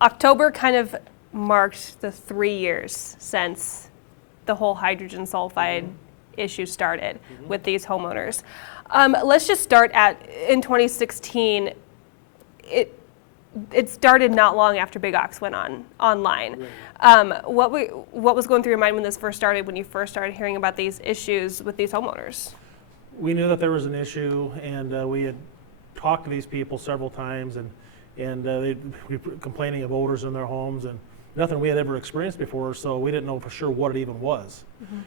October kind of marked the 3 years since the whole hydrogen sulfide issue started with these homeowners. Let's just start in 2016. It started not long after Big Ox went online. Right. What was going through your mind when this first started, when you first started hearing about these issues with these homeowners? We knew that there was an issue, and we had talked to these people several times, and they were complaining of odors in their homes, and nothing we had ever experienced before, so we didn't know for sure what it even was.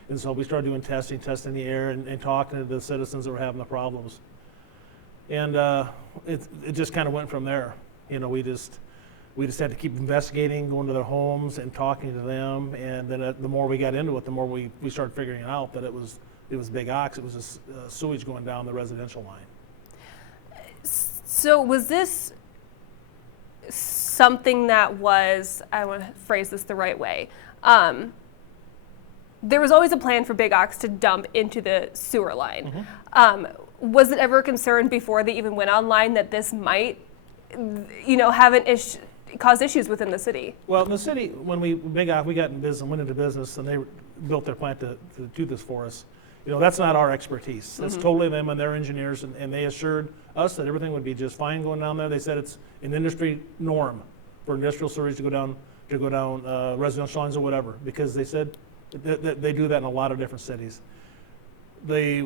And so we started doing testing the air, and talking to the citizens that were having the problems. And it just kind of went from there. We just had to keep investigating, going to their homes and talking to them, and then the more we got into it, the more we started figuring out that it was Big Ox. It was sewage going down the residential line. So was this something that was, I want to phrase this the right way, there was always a plan for Big Ox to dump into the sewer line. Was it ever a concern before they even went online that this might have cause issues within the city? Well, in the city, when we got in business, went into business, and they built their plant to do this for us, that's not our expertise. That's totally them and their engineers, and they assured us that everything would be just fine going down there. They said it's an industry norm for industrial sewage to go down residential lines or whatever, because they said that they do that in a lot of different cities. So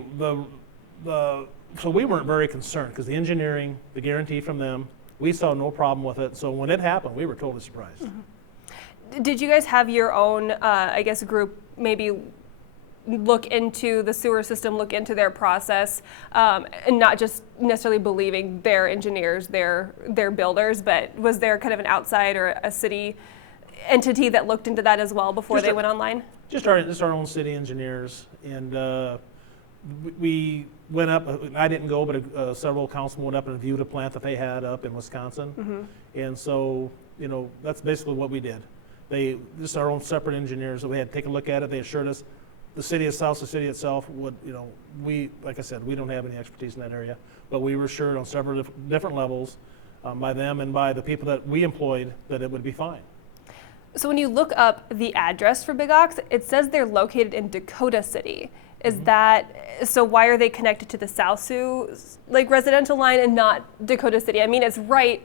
we weren't very concerned because the engineering, the guarantee from them, we saw no problem with it. So when it happened, we were totally surprised. Did you guys have your own, group maybe look into the sewer system, look into their process, and not just necessarily believing their engineers, their builders, but was there kind of an outside or a city entity that looked into that as well before they went online? Just our own city engineers, and we went up. I didn't go, but several councilmen went up and viewed a plant that they had up in Wisconsin, and so that's basically what we did. Just our own separate engineers. So we had to take a look at it. They assured us the city itself would, like I said, we don't have any expertise in that area, but we were assured on several different levels by them and by the people that we employed that it would be fine. So when you look up the address for Big Ox, it says they're located in Dakota City. Is so why are they connected to the South Sioux residential line and not Dakota City? I mean, it's right.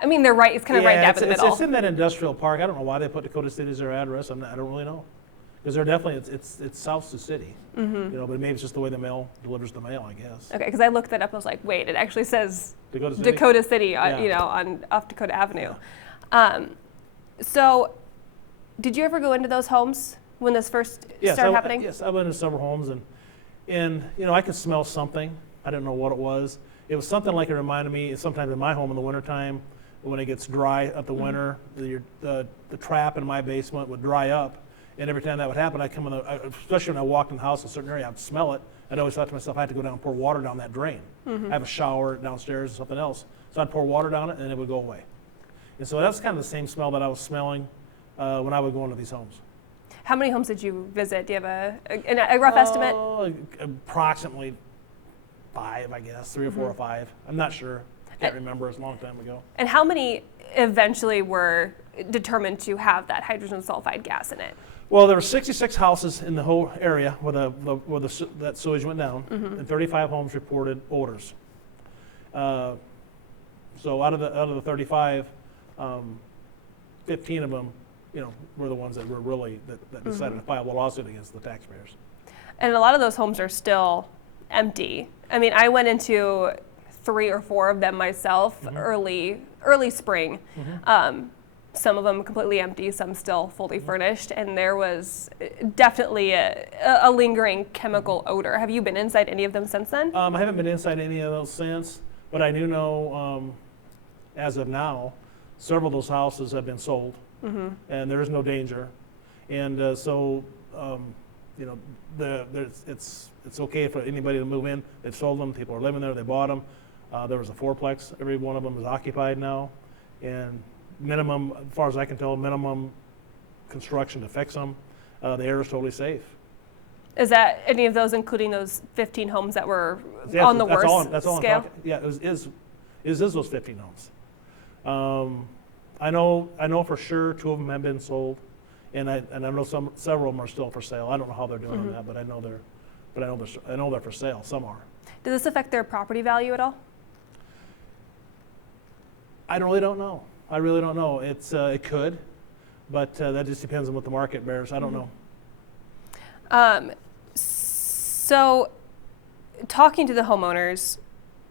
I mean, they're right. It's kind of right dab in the middle. It's in that industrial park. I don't know why they put Dakota City as their address. I don't really know. Because they're definitely, it's South Sioux City, but maybe it's just the way the mail delivers the mail, I guess. Okay, because I looked that up, I was like, wait, it actually says Dakota City, on off Dakota Avenue. Yeah. So, did you ever go into those homes when this first started happening? Yes, I went into several homes, and I could smell something. I didn't know what it was. It was something like it reminded me, sometimes in my home in the wintertime, when it gets dry up the winter, the trap in my basement would dry up. And every time that would happen, I'd come in, especially when I walked in the house in a certain area, I'd smell it. I'd always thought to myself, I had to go down and pour water down that drain. I have a shower downstairs or something else. So I'd pour water down it, and it would go away. And so that's kind of the same smell that I was smelling when I would go into these homes. How many homes did you visit? Do you have a rough estimate? Approximately 5, I guess, 3 or 4 or 5. I'm not sure. I can't remember. It's a long time ago. And how many eventually were determined to have that hydrogen sulfide gas in it? Well, there were 66 houses in the whole area where that sewage went down, and 35 homes reported odors. So out of the 35, 15 of them, were the ones that were really that decided to file a lawsuit against the taxpayers. And a lot of those homes are still empty. I mean, I went into 3 or 4 of them myself early spring. Some of them completely empty, some still fully furnished, and there was definitely a lingering chemical odor. Have you been inside any of them since then? I haven't been inside any of those since, but I do know, as of now, several of those houses have been sold, and there is no danger. And so, it's okay for anybody to move in. They've sold them, people are living there, they bought them. There was a 4-plex, every one of them is occupied now, and minimum, as far as I can tell, minimum construction to fix them. The air is totally safe. Is that any of those, including those 15 homes that were on the worst that's all scale? Yeah, it is those 15 homes. I know for sure 2 of them have been sold, and I know several of them are still for sale. I don't know how they're doing on that, but I know they're for sale. Some are. Does this affect their property value at all? I really don't know. I really don't know. It could, but that just depends on what the market bears. I don't know. So, talking to the homeowners,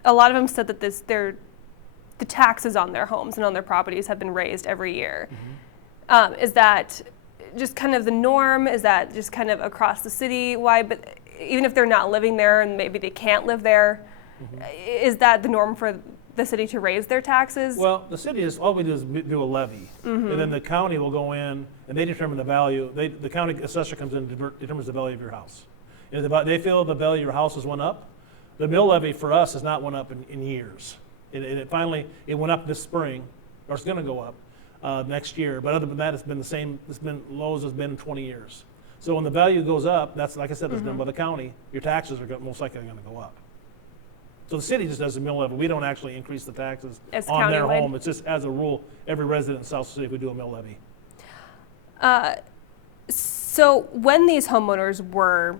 a lot of them said that the taxes on their homes and on their properties have been raised every year. Is that just kind of the norm? Is that just kind of across the city? Why? But even if they're not living there and maybe they can't live there, is that the norm for the city to raise their taxes? Well, the city all we do is do a levy, and then the county will go in and they determine the value. The county assessor comes in and determines the value of your house. And if they feel the value of your house has went up, the mill levy for us has not went up in years. It finally went up this spring, or it's going to go up next year. But other than that, it's been the same. It's been low as it's been in 20 years. So when the value goes up, that's like I said, it's done by the county. Your taxes are most likely going to go up. So the city just does the mill levy. We don't actually increase the taxes on their home. It's just as a rule, every resident in South City we do a mill levy. So when these homeowners were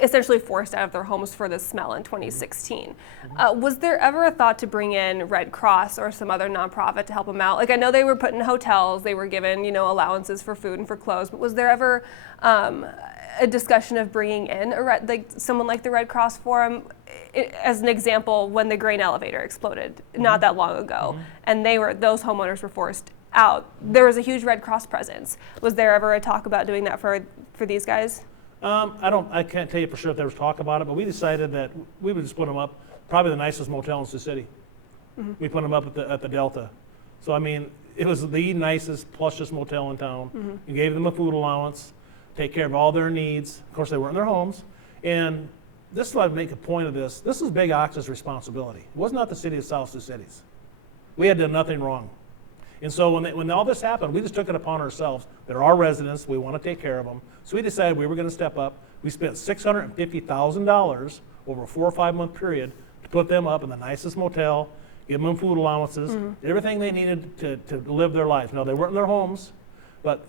essentially forced out of their homes for the smell in 2016, was there ever a thought to bring in Red Cross or some other nonprofit to help them out? Like, I know they were put in hotels, they were given, allowances for food and for clothes, but was there ever a discussion of bringing in someone like the Red Cross for them? As an example, when the grain elevator exploded not that long ago, and those homeowners were forced out, there was a huge Red Cross presence. Was there ever a talk about doing that for these guys? I can't tell you for sure if there was talk about it, but we decided that we would just put them up, probably the nicest motel in Sioux City. We put them up at the Delta. So I mean, it was the nicest, plushest motel in town. You gave them a food allowance, take care of all their needs. Of course, they weren't in their homes. And this is why I make a point of this. This is Big Ox's responsibility. It was not the city of South Sioux City's. We had done nothing wrong. And so when all this happened, we just took it upon ourselves. They're our residents. We want to take care of them. So we decided we were going to step up. We spent $650,000 over a 4 or 5 month period to put them up in the nicest motel, give them food allowances, everything they needed to live their life. Now, they weren't in their homes, but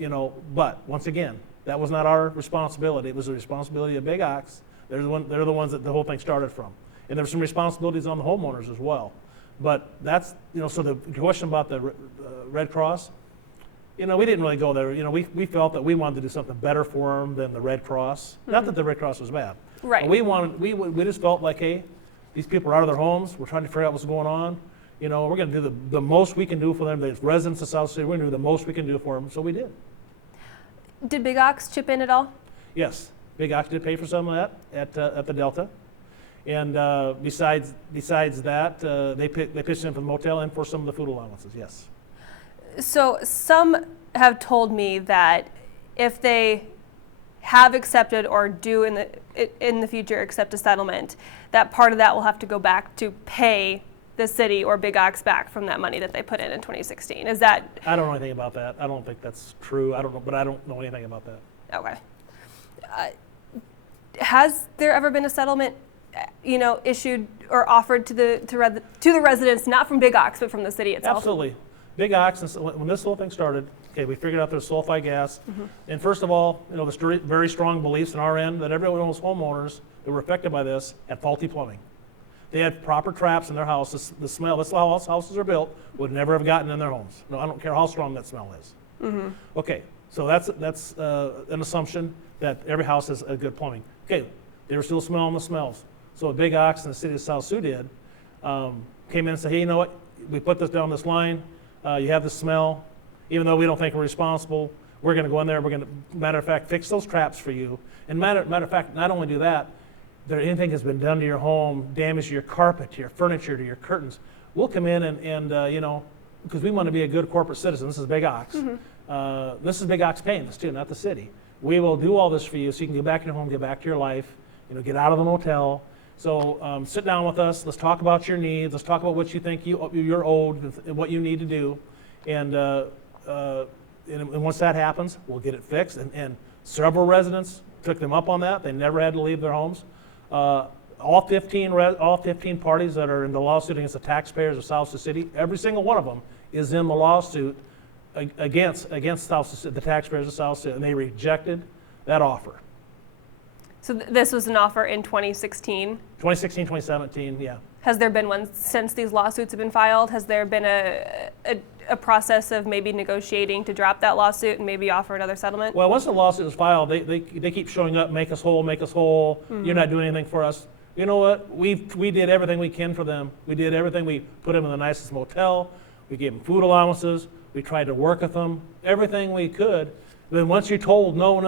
once again, that was not our responsibility. It was the responsibility of Big Ox. They're the ones that the whole thing started from. And there's some responsibilities on the homeowners as well. But that's, so the question about the Red Cross, we didn't really go there. We felt that we wanted to do something better for them than the Red Cross. Not that the Red Cross was bad. Right. But we just felt like, hey, these people are out of their homes. We're trying to figure out what's going on. We're going to do the most we can do for them. The residents of South City, we're going to do the most we can do for them. So we did. Did Big Ox chip in at all? Yes. Big Ox did pay for some of that at the Delta. And besides that, they pitched in for the motel and for some of the food allowances, yes. So some have told me that if they have accepted or do in the future accept a settlement, that part of that will have to go back to pay the city or Big Ox back from that money that they put in 2016. Is that? I don't know anything about that. I don't think that's true. I don't know, but I don't know anything about that. Okay. Has there ever been a settlement issued or offered to the residents, not from Big Ox, but from the city itself? Absolutely. Big Ox, when this whole thing started, we figured out there's sulfide gas. And first of all, there's very strong beliefs on our end that every one of those homeowners that were affected by this had faulty plumbing. They had proper traps in their houses. The smell, that's how houses are built, would never have gotten in their homes. No, I don't care how strong that smell is. Okay, so that's an assumption that every house has a good plumbing. Okay, they were still smelling the smells. So what Big Ox and the city of South Sioux did, came in and said, hey, you know what? We put this down this line. You have the smell. Even though we don't think we're responsible, we're going to go in there. We're going to, matter of fact, fix those traps for you. And matter of fact, not only do that, if anything has been done to your home, damage to your carpet, to your furniture, to your curtains, we'll come in and because we want to be a good corporate citizen. This is Big Ox. This is Big Ox paying this too, not the city. We will do all this for you so you can get back in your home, get back to your life, get out of the motel. So sit down with us. Let's talk about your needs. Let's talk about what you think you're owed and what you need to do. And once that happens, we'll get it fixed. And several residents took them up on that. They never had to leave their homes. All 15 parties that are in the lawsuit against the taxpayers of South Sioux City, every single one of them is in the lawsuit against the taxpayers of South Sioux, and they rejected that offer. So this was an offer in 2016? 2016, 2017, yeah. Has there been one since these lawsuits have been filed? Has there been a process of maybe negotiating to drop that lawsuit and maybe offer another settlement? Well, once the lawsuit is filed, they keep showing up, make us whole, make us whole. Mm-hmm. You're not doing anything for us. You know what? We did everything we can for them. We did everything. We put them in the nicest motel. We gave them food allowances. We tried to work with them, everything we could. Then once you're told, no, I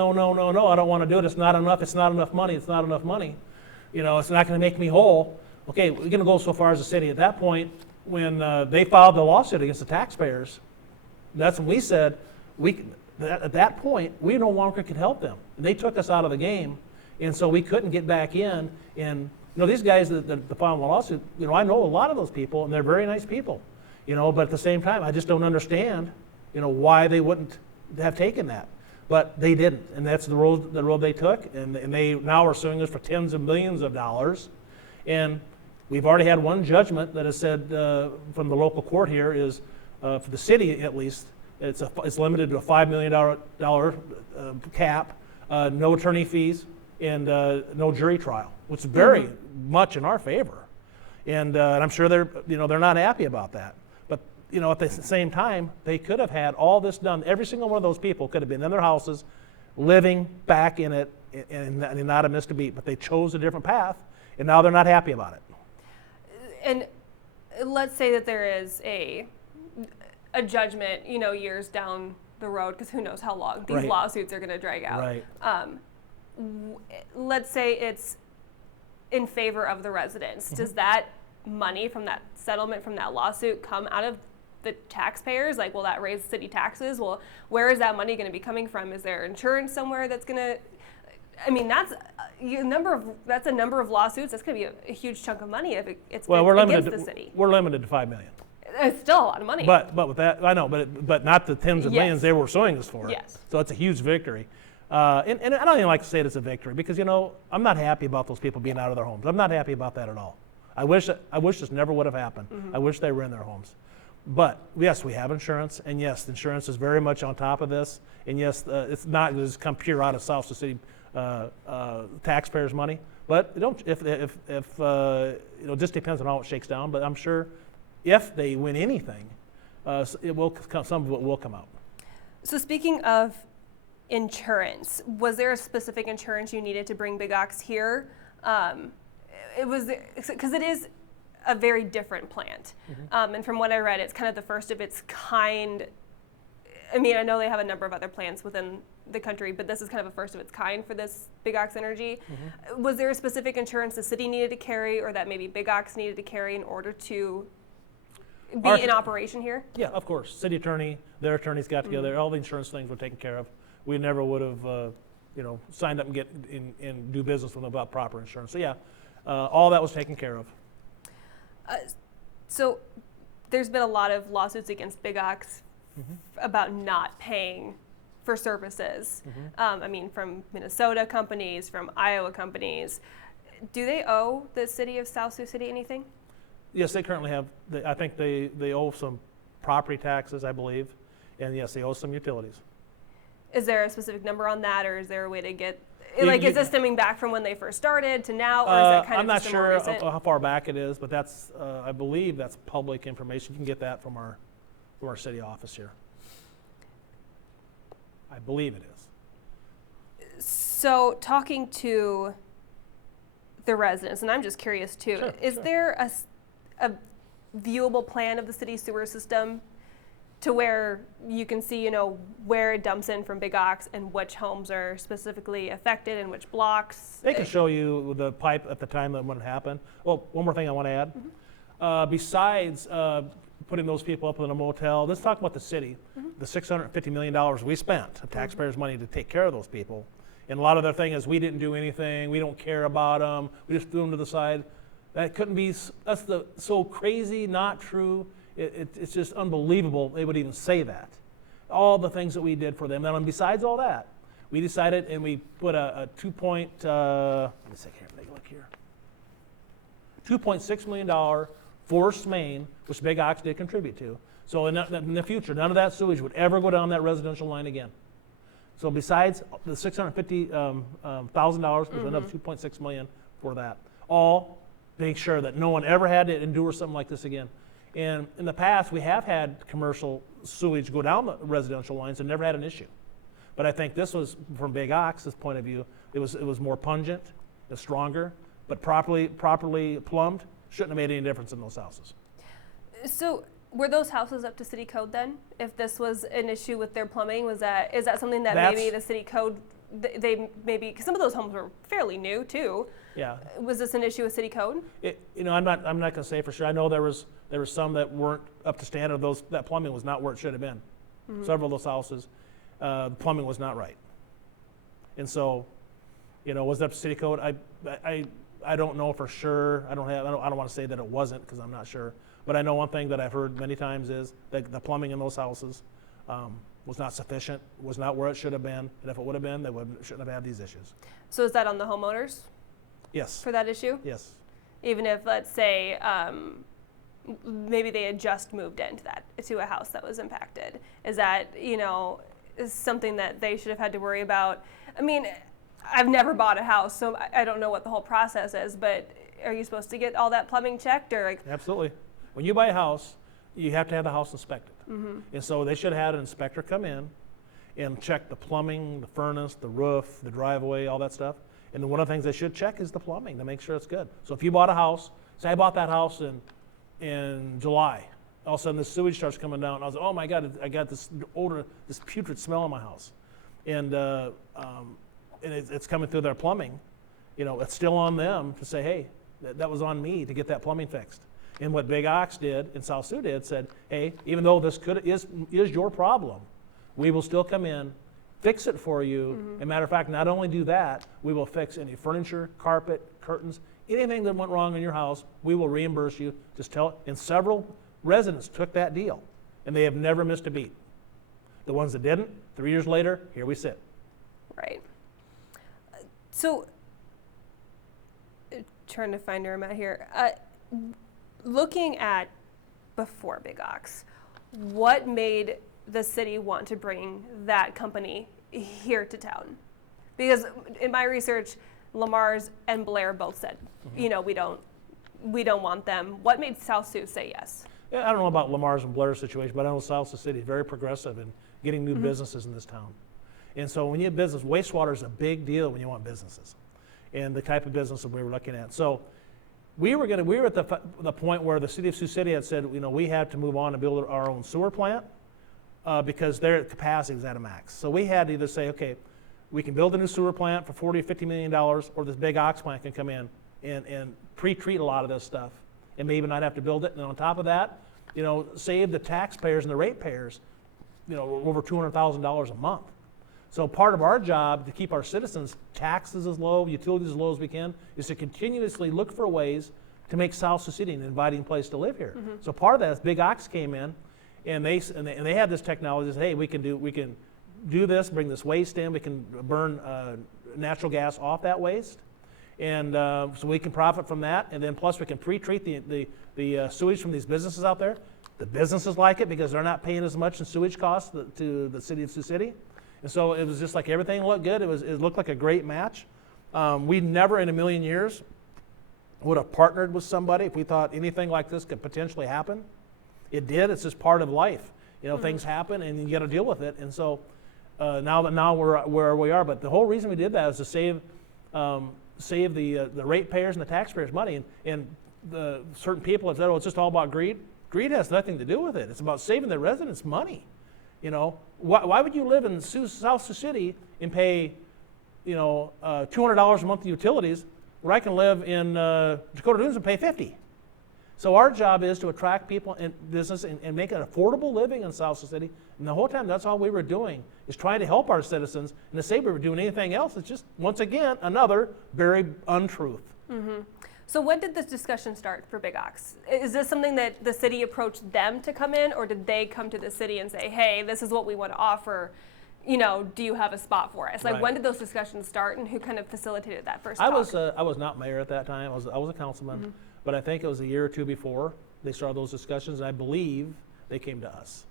don't want to do it, it's not enough money, it's not enough money. You know, it's not going to make me whole. Okay, we're going to go so far as a city. At that point, when they filed the lawsuit against the taxpayers, that's when we said, at that point, we no longer could help them. They took us out of the game, and so we couldn't get back in. And these guys that filed the lawsuit, I know a lot of those people, and they're very nice people. But at the same time, I just don't understand, why they wouldn't have taken that. But they didn't, and that's the road they took, and they now are suing us for tens of millions of dollars. And we've already had one judgment that has said from the local court here is, for the city at least, it's limited to a $5 million cap, no attorney fees, and no jury trial, which is very much in our favor. And I'm sure they're not happy about that. At the same time, they could have had all this done. Every single one of those people could have been in their houses, living back in it, and not have missed a beat. But they chose a different path, and now they're not happy about it. And let's say that there is a judgment, years down the road, because who knows how long these lawsuits are going to drag out. Right. Let's say it's in favor of the residents. Does that money from that settlement, from that lawsuit, come out of the taxpayers? Like, will that raise city taxes? Well, where is that money going to be coming from? Is there insurance somewhere that's going to? I mean, that's a number of lawsuits. That's going to be a huge chunk of money if it's against the city. We're limited to $5 million. It's still a lot of money. But with that, I know, but not the tens of millions they were suing us for. Yes. So it's a huge victory. And I don't even like to say it's a victory because I'm not happy about those people being out of their homes. I'm not happy about that at all. I wish this never would have happened. Mm-hmm. I wish they were in their homes. But yes, we have insurance, and yes, insurance is very much on top of this. And yes, it's not going to just come pure out of South Sioux City taxpayers' money. But if it just depends on how it shakes down. But I'm sure if they win anything, some of it will come out. So speaking of insurance, was there a specific insurance you needed to bring Big Ox here? It was because it is a very different plant. Mm-hmm. And from what I read, it's kind of the first of its kind. I mean, I know they have a number of other plants within the country, but this is kind of a first of its kind for this Big Ox Energy. Mm-hmm. Was there a specific insurance the city needed to carry, or that maybe Big Ox needed to carry in order to be in operation here? Yeah, of course. City attorney, their attorneys got together. Mm-hmm. All the insurance things were taken care of. We never would have, signed up and get in and do business with them without proper insurance. So yeah, all that was taken care of. So there's been a lot of lawsuits against Big Ox about not paying for services. Mm-hmm. From Minnesota companies, from Iowa companies. Do they owe the city of South Sioux City anything? Yes, they currently have. I think they owe some property taxes, I believe, and yes, they owe some utilities. Is there a specific number on that, or is there a way to get? Is this stemming back from when they first started to now, or is that kind of I'm not just sure recent? how far back it is, but that's I believe that's public information. You can get that from our city office here. I believe it is. So talking to the residents, and I'm just curious too, is there a viewable plan of the city sewer system to where you can see, where it dumps in from Big Ox and which homes are specifically affected and which blocks? They can show you the pipe at the time that when it happened. Well, one more thing I want to add. Mm-hmm. Besides putting those people up in a motel, let's talk about the city. Mm-hmm. The $650 million we spent of taxpayers' money to take care of those people. And a lot of their thing is we didn't do anything, we don't care about them, we just threw them to the side. That couldn't be, so crazy, not true. It's just unbelievable they would even say that. All the things that we did for them. And besides all that, we decided and we put a let me see here, take a look here. $2.6 million forced main, which Big Ox did contribute to So in the future, none of that sewage would ever go down that residential line again. So besides the $650,000, there's another $2.6 million for that. All make sure that no one ever had to endure something like this again. And in the past, we have had commercial sewage go down the residential lines and never had an issue. But I think this was, from Big Ox's point of view, it was more pungent, it was stronger, but properly plumbed, shouldn't have made any difference in those houses. So were those houses up to city code then? If this was an issue with their plumbing, is that something that maybe the city code, they maybe, because some of those homes were fairly new too. Yeah. Was this an issue with city code? I'm not going to say for sure. I know there was some that weren't up to standard. That plumbing was not where it should have been. Several of those houses, the plumbing was not right. And so, was it up to city code? I don't know for sure. I don't want to say that it wasn't, because I'm not sure. But I know one thing that I've heard many times is that the plumbing in those houses was not sufficient, was not where it should have been, and if it would have been, they shouldn't have had these issues. So is that on the homeowners? Yes. For that issue? Yes. Even if, let's say, maybe they had just moved to a house that was impacted, is that is something that they should have had to worry about? I mean, I've never bought a house, so I don't know what the whole process is, but are you supposed to get all that plumbing checked, or like? Absolutely. When you buy a house, you have to have the house inspected. And so they should have had an inspector come in and check the plumbing, the furnace, the roof, the driveway, all that stuff. And one of the things they should check is the plumbing to make sure it's good. So if you bought a house, say I bought that house in July, all of a sudden the sewage starts coming down. I was like, oh my God, I got this odor, this putrid smell in my house. And it's coming through their plumbing. It's still on them to say, hey, that was on me to get that plumbing fixed. And what Big Ox did and South Sioux did said, hey, even though this is your problem, we will still come in, fix it for you. As a matter of fact, not only do that, we will fix any furniture, carpet, curtains, anything that went wrong in your house, we will reimburse you. Just tell it. And several residents took that deal, and they have never missed a beat. The ones that didn't, 3 years later, here we sit. Right. So, trying to find where I'm at here. Looking at before Big Ox, what made the city want to bring that company here to town? Because in my research, Lamar's and Blair both said, we don't want them. What made South Sioux say yes? Yeah, I don't know about Lamar's and Blair's situation, but I know South Sioux City is very progressive in getting new businesses in this town. And so when you have business, wastewater is a big deal when you want businesses, and the type of business that we were looking at. So we were at the point where the city of Sioux City had said, we had to move on and build our own sewer plant because their capacity was at a max. So we had to either say, okay, we can build a new sewer plant for $40 or $50 million, or this Big Ox plant can come in and pre-treat a lot of this stuff and maybe not have to build it. And on top of that, save the taxpayers and the ratepayers, over $200,000 a month. So part of our job to keep our citizens' taxes as low, utilities as low as we can, is to continuously look for ways to make South Sioux City an inviting place to live here. So part of that is Big Ox came in, and they had this technology. Hey, we can do this, bring this waste in. We can burn natural gas off that waste, and so we can profit from that. And then plus we can pre-treat the sewage from these businesses out there. The businesses like it because they're not paying as much in sewage costs to the city of Sioux City. And so it was just like everything looked good. It looked like a great match. We never in a million years would have partnered with somebody if we thought anything like this could potentially happen. It did. It's just part of life. Things happen and you got to deal with it. And so now we're where we are. But the whole reason we did that is to save the ratepayers and the taxpayers money. And the certain people have said, it's just all about greed. Greed has nothing to do with it. It's about saving the residents money. Why would you live in South Sioux City and pay, $200 a month in utilities, where I can live in Dakota Dunes and pay $50? So our job is to attract people and business and make an affordable living in South Sioux City. And the whole time, that's all we were doing, is trying to help our citizens. And to say we were doing anything else, it's just, once again, another very untruth. So when did this discussion start for Big Ox? Is this something that the city approached them to come in, or did they come to the city and say, hey, this is what we want to offer, do you have a spot for us? Like, Right. When did those discussions start, and who kind of facilitated that first I talk? was not mayor at that time. I was a councilman, but I think it was a year or two before they started those discussions. And I believe they came to us.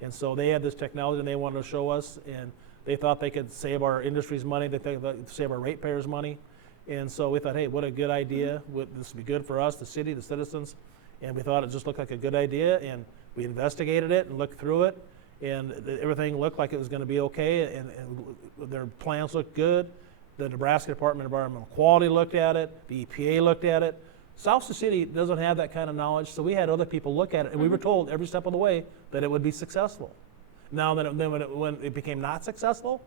And so they had this technology and they wanted to show us, and they thought they could save our industry's money, they thought they could save our ratepayers' money. And so we thought, hey, what a good idea. This would be good for us, the city, the citizens. And we thought it just looked like a good idea, and we investigated it and looked through it, and everything looked like it was going to be okay, and their plans looked good. The Nebraska Department of Environmental Quality looked at it. The EPA looked at it. South Sioux City doesn't have that kind of knowledge, so we had other people look at it, and we were told every step of the way that it would be successful. Now, when it became not successful,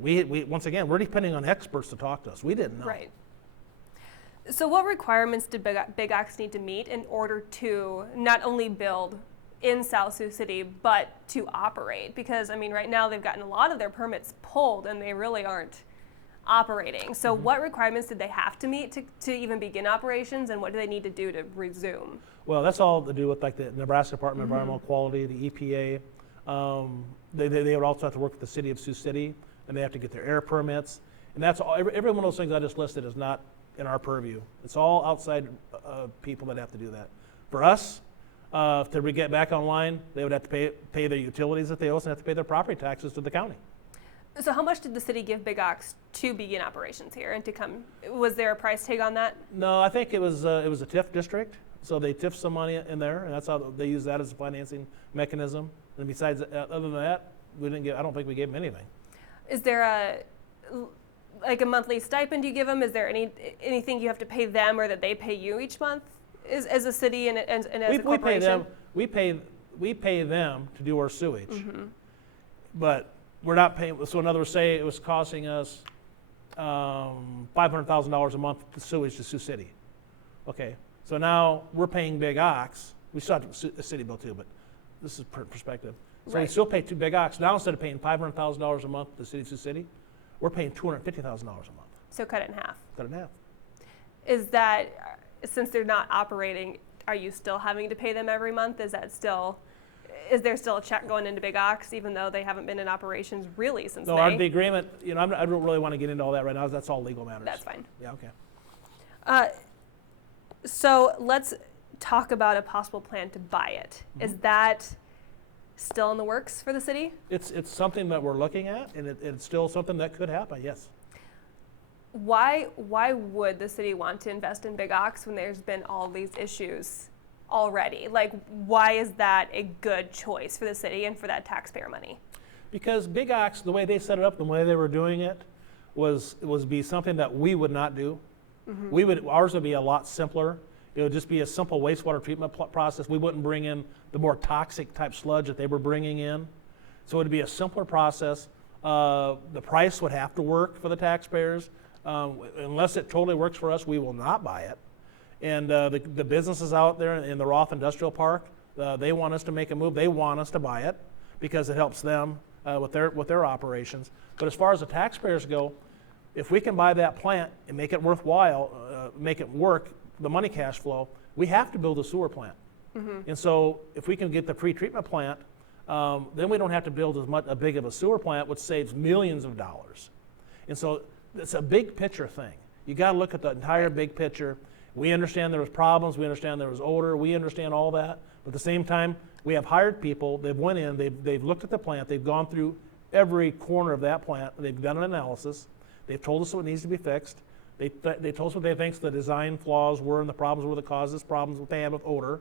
we once again, we're depending on experts to talk to us. We didn't know. Right. So what requirements did Big Ox need to meet in order to not only build in South Sioux City, but to operate? Because, I mean, right now they've gotten a lot of their permits pulled, and they really aren't operating. So what requirements did they have to meet to even begin operations, and what do they need to do to resume? Well, that's all to do with like the Nebraska Department of Environmental Quality, the EPA. They would also have to work with the city of Sioux City, and they have to get their air permits. And that's all. Every one of those things I just listed is not in our purview. It's all outside people that have to do that. For us, to get back online, they would have to pay their utilities that they also have to pay their property taxes to the county. So how much did the city give Big Ox to begin operations here and to come? Was there a price tag on that? No, I think it was a TIF district, so they TIFed some money in there, and that's how they use that as a financing mechanism. And besides, other than that, we didn't I don't think we gave them anything. Is there a monthly stipend you give them? Is there anything you have to pay them or that they pay you each month as a city and as a corporation? We pay them to do our sewage, but we're not paying. So in other words, say it was costing us $500,000 a month to sewage to Sioux City. Okay, so now we're paying Big Ox. We still have a city bill too, but this is perspective. So we still pay to Big Ox. Now instead of paying $500,000 a month to the city of Sioux City, we're paying $250,000 a month. So cut it in half. Cut it in half. Is that, since they're not operating, are you still having to pay them every month? Is there still a check going into Big Ox, even though they haven't been in operations really since May? The agreement, I don't really want to get into all that right now. That's all legal matters. That's fine. Yeah, okay. So let's talk about a possible plan to buy it. Is that still in the works for the city? It's something that we're looking at, and it's still something that could happen, yes. Why would the city want to invest in Big Ox when there's been all these issues already? Like, why is that a good choice for the city and for that taxpayer money? Because Big Ox, the way they set it up, the way they were doing it, was be something that we would not do. Ours would be a lot simpler. It would just be a simple wastewater treatment process. We wouldn't bring in the more toxic type sludge that they were bringing in. So it would be a simpler process. The price would have to work for the taxpayers. Unless it totally works for us, we will not buy it. And the businesses out there in the Roth Industrial Park, they want us to make a move. They want us to buy it because it helps them with their operations. But as far as the taxpayers go, if we can buy that plant and make it worthwhile, make it work, the money cash flow, we have to build a sewer plant. And so if we can get the pre-treatment plant, then we don't have to build a big of a sewer plant, which saves millions of dollars. And so it's a big picture thing. You got to look at the entire big picture. We understand there was problems. We understand there was odor. We understand all that. But at the same time, we have hired people. They've went in. They've looked at the plant. They've gone through every corner of that plant. They've done an analysis. They've told us what needs to be fixed. They told us what they think the design flaws were and the problems were that caused us problems that they had with odor.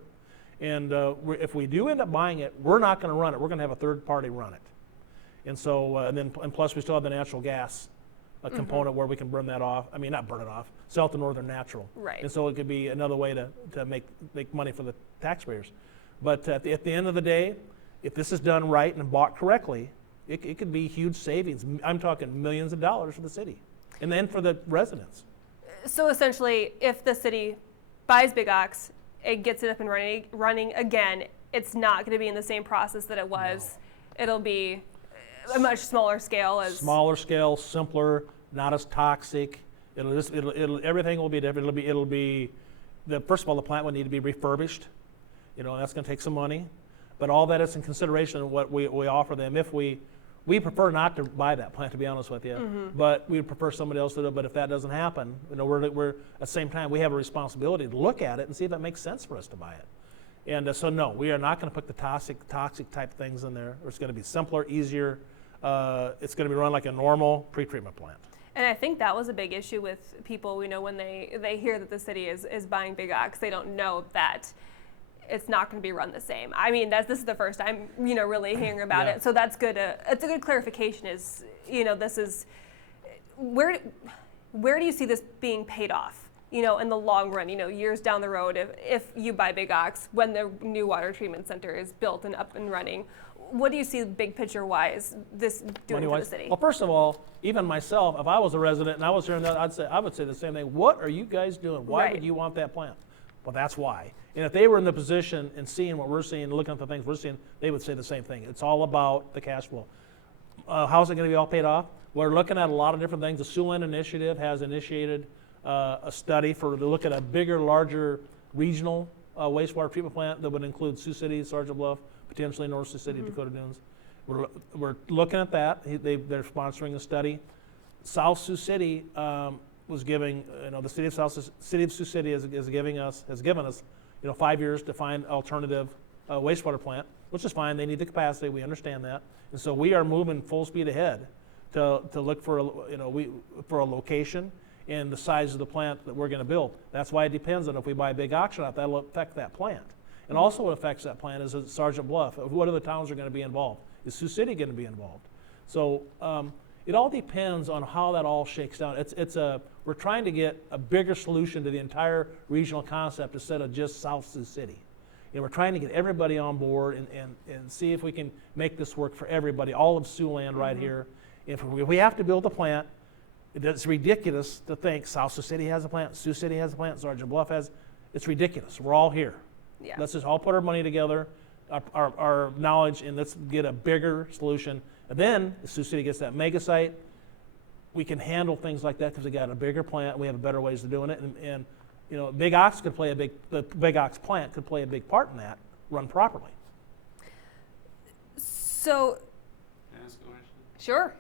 And if we do end up buying it, we're not going to run it. We're going to have a third party run it. And so, and plus we still have the natural gas component where we can burn that off. I mean, not burn it off, sell it to Northern Natural. Right. And so it could be another way to make money for the taxpayers. But at the end of the day, if this is done right and bought correctly, it could be huge savings. I'm talking millions of dollars for the city and then for the residents. So essentially, if the city buys Big Ox, it gets it up and running again, it's not going to be in the same process that it was. No. It'll be a much smaller scale. Smaller scale, simpler, not as toxic. Everything will be different. First of all, the plant would need to be refurbished. That's going to take some money. But all that is in consideration of what we offer them. If we prefer not to buy that plant, to be honest with you, but we would prefer somebody else to do it. But if that doesn't happen, we're at the same time, we have a responsibility to look at it and see if that makes sense for us to buy it. And so no, we are not going to put the toxic type things in there. It's going to be simpler, easier. It's going to be run like a normal pretreatment plant. And I think that was a big issue with people, when they hear that the city is buying Big Ox, they don't know that it's not going to be run the same. I mean, this is the first time, really hearing about Yeah. it. So that's good. It's a good clarification is, this is, where do you see this being paid off, in the long run, years down the road, if you buy Big Ox, when the new water treatment center is built and up and running? What do you see big picture wise this doing for the city? Well, first of all, even myself, if I was a resident and I was hearing that, I would say the same thing. What are you guys doing? Why Right. would you want that plant? Well, that's why. And if they were in the position and seeing what we're seeing, looking at the things we're seeing, they would say the same thing. It's all about the cash flow. How's it going to be all paid off? We're looking at a lot of different things. The Siouxland Initiative has initiated a study to look at a bigger, larger regional wastewater treatment plant that would include Sioux City, Sergeant Bluff, potentially North Sioux City, Dakota Dunes. We're looking at that. They're sponsoring a study. South Sioux City was giving, the city of Sioux City has given us 5 years to find alternative wastewater plant, which is fine. They need the capacity. We understand that, and so we are moving full speed ahead to look for a location and the size of the plant that we're going to build. That's why it depends on if we buy a Big Ox or not. That'll affect that plant. And also what affects that plant is Sergeant Bluff. What other towns are going to be involved? Is Sioux City going to be involved? So it all depends on how that all shakes down. We're trying to get a bigger solution to the entire regional concept instead of just South Sioux City. We're trying to get everybody on board and see if we can make this work for everybody, all of Siouxland right here. If we have to build a plant, it's ridiculous to think South Sioux City has a plant, Sioux City has a plant, Sergeant Bluff has. It's ridiculous. We're all here. Yeah. Let's just all put our money together, our knowledge, and let's get a bigger solution. And then, if Sioux City gets that mega site, we can handle things like that because we got a bigger plant. We have better ways of doing it. And Big Ox the Big Ox plant could play a big part in that, run properly. So, Can I ask a question? sure.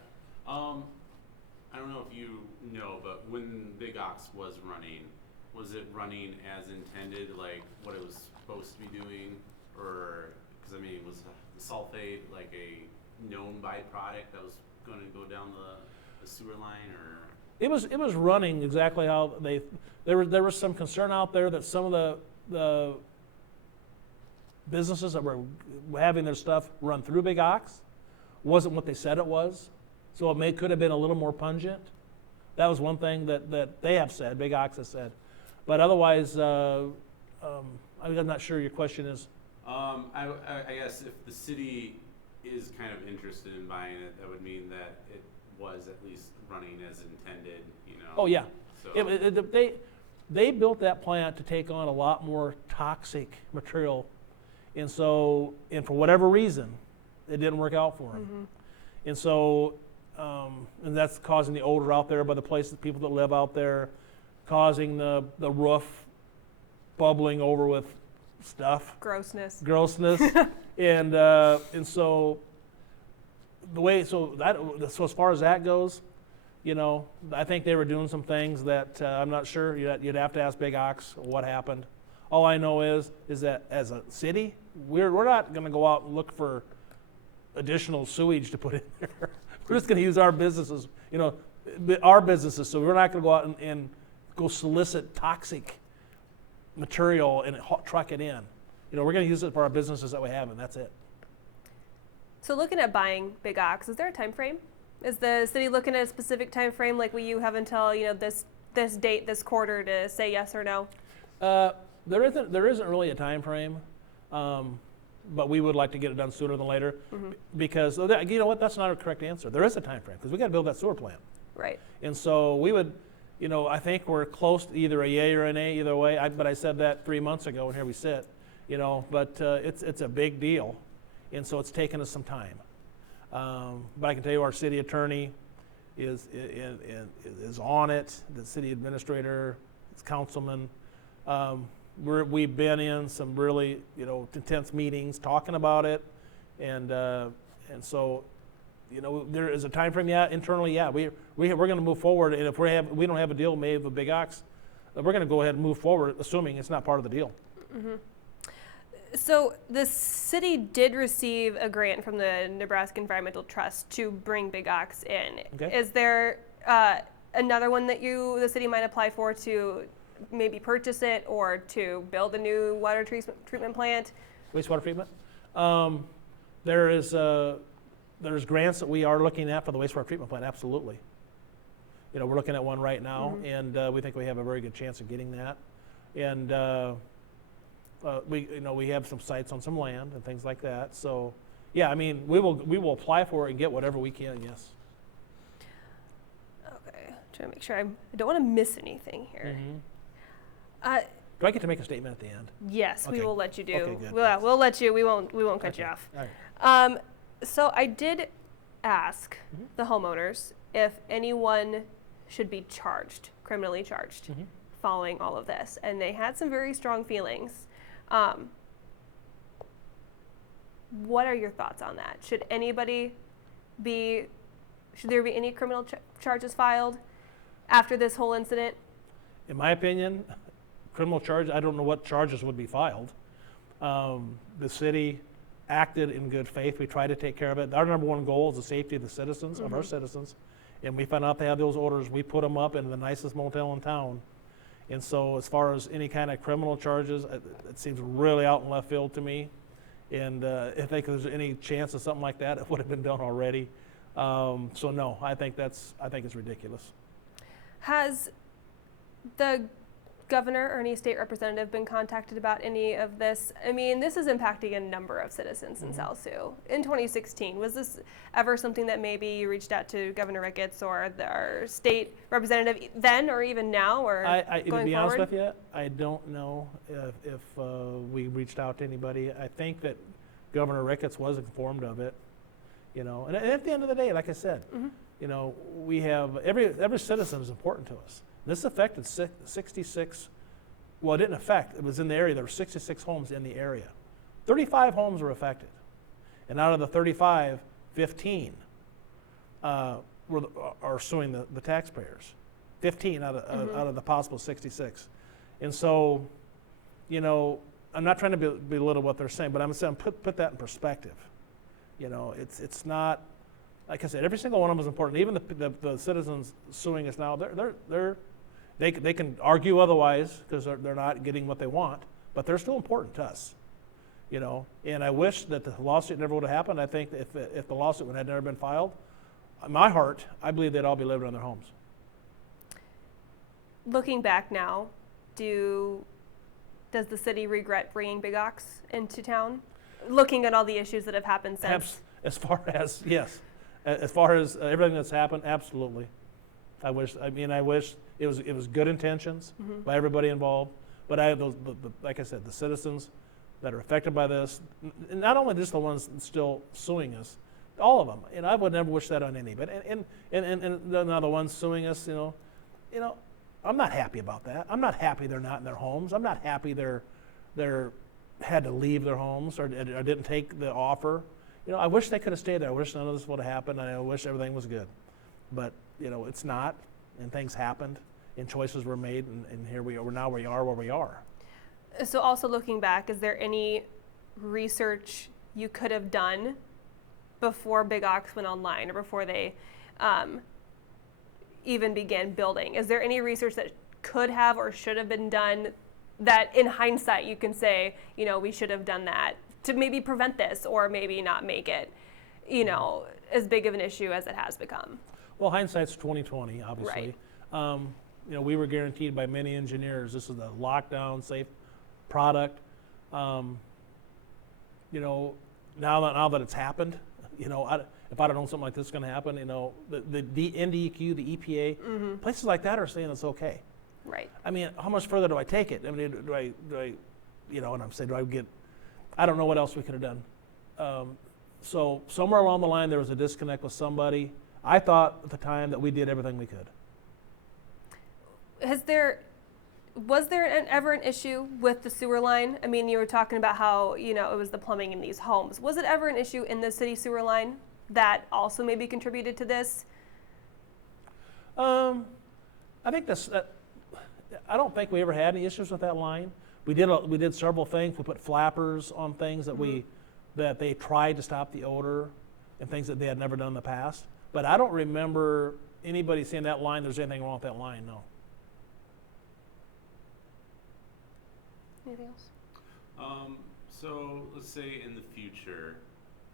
I don't know if you know, but when Big Ox was it running as intended, like what it was supposed to be doing? Or, because was the sulfate like a known byproduct that was going to go down the sewer line, or? It was running exactly how there was some concern out there that some of the businesses that were having their stuff run through Big Ox wasn't what they said it was. So it could have been a little more pungent. That was one thing that they have said, Big Ox has said. But otherwise, I'm not sure your question is. I guess if the city is kind of interested in buying it, that would mean that it was at least running as intended, Oh yeah. So. They built that plant to take on a lot more toxic material, and for whatever reason, it didn't work out for them. And so, and that's causing the odor out there by the places, people that live out there, causing the roof bubbling over with stuff. Grossness. and so as far as that goes, I think they were doing some things that I'm not sure. You'd have to ask Big Ox what happened. All I know is that as a city, we're not going to go out and look for additional sewage to put in there. We're just going to use our businesses, So we're not going to go out and go solicit toxic material and truck it in. We're going to use it for our businesses that we have, and that's it. So looking at buying Big Ox, is there a time frame? Is the city looking at a specific time frame, like you have until this date, this quarter, to say yes or no? There isn't really a time frame, but we would like to get it done sooner than later, because you know what? That's not a correct answer. There is a time frame because we got to build that sewer plant, Right. and so we would. I think we're close to either a yay or an nay either way. But I said that 3 months ago, and here we sit. But it's a big deal, and so it's taken us some time. But I can tell you, our city attorney is on it. The city administrator, its councilman. We've been in some really intense meetings talking about it, and so. There is a time frame. Yeah, internally, yeah, we're going to move forward, and if we don't have a deal made with Big Ox, we're going to go ahead and move forward, assuming it's not part of the deal. So the city did receive a grant from the Nebraska Environmental Trust to bring Big Ox in. Okay. Is there another one that the city might apply for to maybe purchase it or to build a new water treatment plant? Wastewater treatment. There's grants that we are looking at for the wastewater treatment plant, absolutely. You know, we're looking at one right now, and we think we have a very good chance of getting that. And we have some sites on some land and things like that. So, yeah, I mean, we will apply for it and get whatever we can. Yes. Okay, trying to make sure I don't want to miss anything here. Do I get to make a statement at the end? Yes, we Okay. will let you do. Okay, good. We'll let you. We won't cut Okay. you off. All right. So I did ask the homeowners if anyone should be criminally charged, following all of this, and they had some very strong feelings. What are your thoughts on that? Should there be any criminal charges filed after this whole incident? In my opinion, criminal charge, I don't know what charges would be filed. The city acted in good faith. We tried to take care of it. Our number one goal is the safety of the citizens, of our citizens. And we found out they had those orders. We put them up in the nicest motel in town. And so as far as any kind of criminal charges, it seems really out in left field to me. And I think there's any chance of something like that, it would have been done already. So no, I think it's ridiculous. Has the governor or any state representative been contacted about any of this? I mean, this is impacting a number of citizens in South Sioux. In 2016, was this ever something that maybe you reached out to Governor Ricketts or our state representative then or even now or To going be forward? honest with you, I don't know if we reached out to anybody. I think that Governor Ricketts was informed of it, you know. And at the end of the day, like I said, you know, we have every citizen is important to us. This affected 66. Well, it didn't affect. It was in the area. There were 66 homes in the area. 35 homes were affected, and out of the 35, 15 are suing the taxpayers. 15 out of the possible 66, and so, you know, I'm not trying to belittle what they're saying, but I'm saying put that in perspective. You know, it's not. Like I said, every single one of them is important. Even the citizens suing us now, they can argue otherwise because they're not getting what they want, but they're still important to us, you know. And I wish that the lawsuit never would have happened. I think if the lawsuit had never been filed, in my heart, I believe they'd all be living in their homes. Looking back now, does the city regret bringing Big Ox into town? Looking at all the issues that have happened since. As far as yes, as far as everything that's happened, absolutely. I wish it was good intentions by everybody involved, but like I said, the citizens that are affected by this, and not only just the ones still suing us, all of them. And I would never wish that on anybody. And now the ones suing us, you know, I'm not happy about that. I'm not happy they're not in their homes. I'm not happy they're had to leave their homes or didn't take the offer. You know, I wish they could have stayed there. I wish none of this would have happened, and I wish everything was good. But, you know, it's not, and things happened, and choices were made, and here we are. Now we are where we are. So also looking back, is there any research you could have done before Big Ox went online or before they even began building? Is there any research that could have or should have been done that in hindsight you can say, you know, we should have done that to maybe prevent this or maybe not make it, you know, as big of an issue as it has become? Well, hindsight's 20/20, obviously. Right. You know, we were guaranteed by many engineers this is a lockdown safe product. You know, now that it's happened, you know, if I'd have known something like this was going to happen, you know, the NDEQ, the EPA, places like that are saying it's okay. Right. I mean, how much further do I take it? I mean, do I, you know, and I'm saying, I don't know what else we could have done. So somewhere along the line, there was a disconnect with somebody. I thought at the time that we did everything we could. Was there ever an issue with the sewer line? I mean, you were talking about how, you know, it was the plumbing in these homes. Was it ever an issue in the city sewer line that also maybe contributed to this? I think I don't think we ever had any issues with that line, We did several things. We put flappers on things that they tried to stop the odor and things that they had never done in the past. But I don't remember anybody saying that line, there's anything wrong with that line, no. Anything else? So let's say in the future,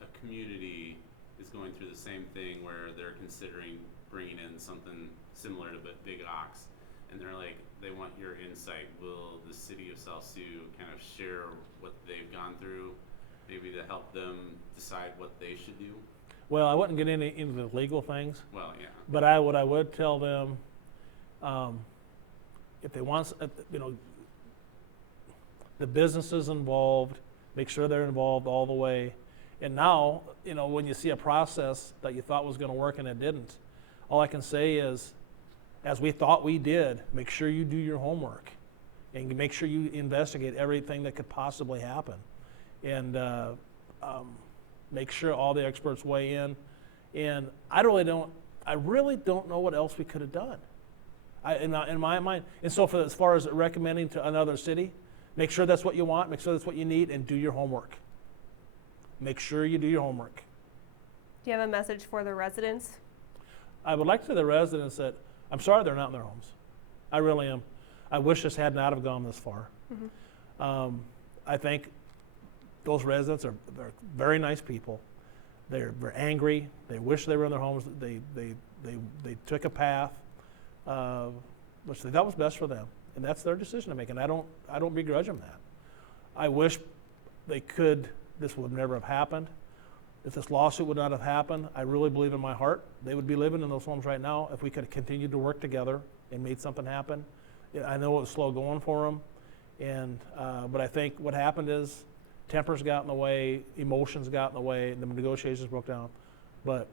a community is going through the same thing where they're considering bringing in something similar to Big Ox, and they're like, they want your insight. Will the city of South Sioux kind of share what they've gone through, maybe to help them decide what they should do? Well, I wouldn't get into the legal things. Well, yeah. But what I would tell them, if they want, the businesses involved, make sure they're involved all the way. And now, when you see a process that you thought was going to work and it didn't, all I can say is, as we thought we did, make sure you do your homework and make sure you investigate everything that could possibly happen. And make sure all the experts weigh in. And I really don't know what else we could have done. In my mind, and so as far as recommending to another city, make sure that's what you want, make sure that's what you need, and do your homework. Make sure you do your homework. Do you have a message for the residents? I would like to tell the residents that I'm sorry they're not in their homes. I really am. I wish this had not have gone this far. Mm-hmm. I think those residents they're very nice people. They're angry. They wish they were in their homes. They took a path which they thought was best for them, and that's their decision to make. And I don't begrudge them that. I wish they could. This would never have happened. If this lawsuit would not have happened, I really believe in my heart they would be living in those homes right now if we could have continued to work together and made something happen. I know it was slow going for them, but I think what happened is tempers got in the way, emotions got in the way, and the negotiations broke down. But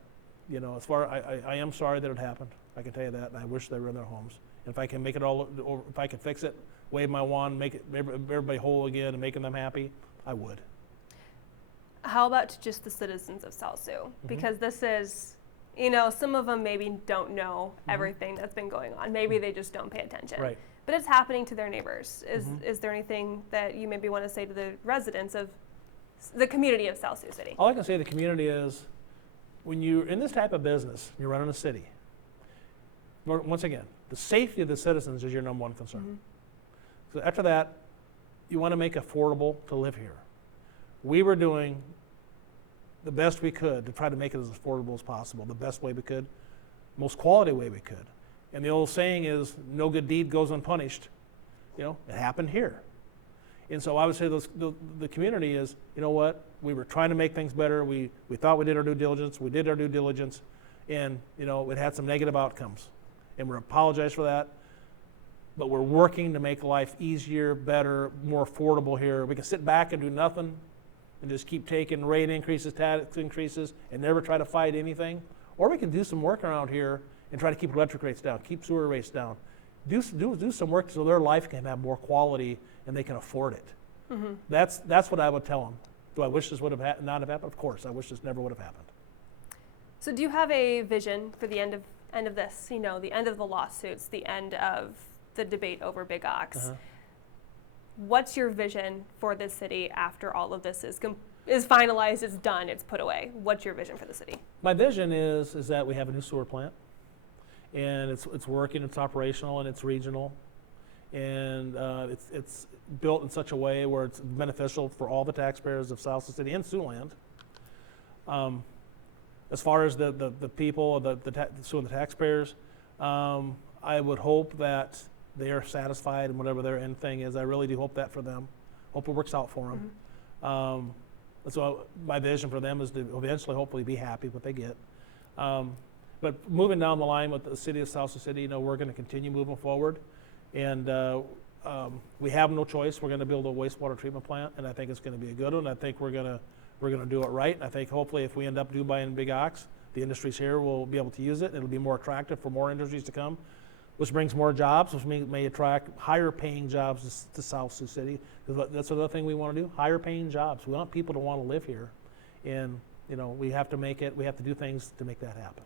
as far I am sorry that it happened. I can tell you that, and I wish they were in their homes. And if I can make it all, or if I can fix it, wave my wand, make it everybody whole again, and making them happy, I would. How about just the citizens of South Sioux? Mm-hmm. Because this is, some of them maybe don't know everything that's been going on. Maybe they just don't pay attention. Right. But it's happening to their neighbors. Is there anything that you maybe want to say to the residents of the community of South Sioux City? All I can say to the community is, when you're in this type of business, you're running a city. Once again, the safety of the citizens is your number one concern. Mm-hmm. So after that, you want to make it affordable to live here. We were doing the best we could to try to make it as affordable as possible, the best way we could, most quality way we could. And the old saying is, no good deed goes unpunished. It happened here. And so I would say the community is, you know what, we were trying to make things better. We thought we did our due diligence. We did our due diligence. And, it had some negative outcomes. And we apologize for that. But we're working to make life easier, better, more affordable here. We can sit back and do nothing and just keep taking rate increases, tax increases, and never try to fight anything. Or we can do some work around here and try to keep electric rates down, keep sewer rates down. Do some work so their life can have more quality and they can afford it. Mm-hmm. That's what I would tell them. Do I wish this would have not have happened? Of course, I wish this never would have happened. So do you have a vision for the end of this, the end of the lawsuits, the end of the debate over Big Ox? Uh-huh. What's your vision for this city after all of this is finalized, it's done, it's put away? What's your vision for the city? My vision is that we have a new sewer plant, and it's working, it's operational, and it's regional, and it's built in such a way where it's beneficial for all the taxpayers of South Sioux City and Siouxland. As far as the people, the taxpayers, I would hope that they are satisfied in whatever their end thing is. I really do hope that for them. Hope it works out for them. Mm-hmm. So my vision for them is to eventually, hopefully, be happy with what they get. But moving down the line with the city of South Sioux City, we're going to continue moving forward, and we have no choice. We're going to build a wastewater treatment plant, and I think it's going to be a good one. I think we're going to do it right. And I think hopefully, if we end up buying Big Ox, the industries here will be able to use it. It'll be more attractive for more industries to come, which brings more jobs, which may attract higher paying jobs to South Sioux City. That's another thing we want to do, higher paying jobs. We want people to want to live here. And we have to do things to make that happen.